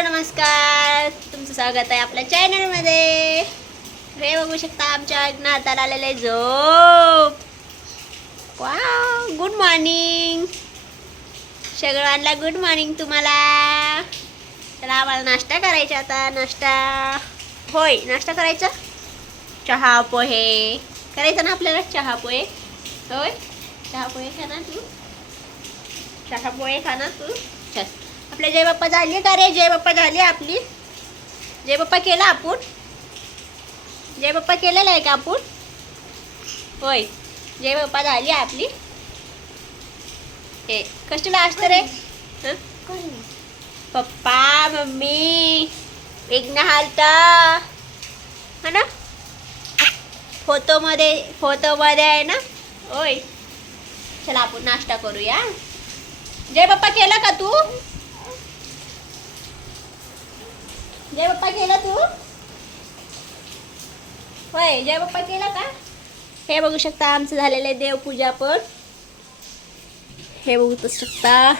Hello नमस्कार, तुमचं स्वागत आहे आपल्या चॅनलमध्ये. हे बघू शकता आमच्या नाताला आलेले झोप. वाव, गुड मॉर्निंग सगळ्यांना, गुड मॉर्निंग तुम्हाला. चला आम्हाला नाश्ता करायचा आता. नाश्ता होय, नाश्ता करायचा. चहा पोहे करायचं ना आपल्याला. चहा पोहे होय, चहा पोहे खा ना तू. चहा पोहे खा ना तू. चल, आपल्या जय बाप्पा झाली का रे? जय बाप्पा झाली आपली. जय बाप्पा केला आपण. जय बाप्पा केलेला आहे का आपण? होय, जय बाप्पा झाली आपली. हे कशाला असतं रे? पप्पा मम्मी विघ्न हालता है ना. फोटोमध्ये आहे ना. होय, चला आपण नाश्ता करूया. जय बाप्पा केला का तू? जय बाप्पा केला तू? होय, जय बाप्पा केला का? हे बघू शकता आमचं झालेलं देवपूजा पण. हे बघू शकता.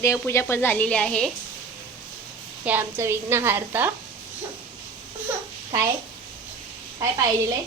देवपूजा पण झालेली आहे. हे आमचं विघ्नहार्ता. काय काय पाहिजे?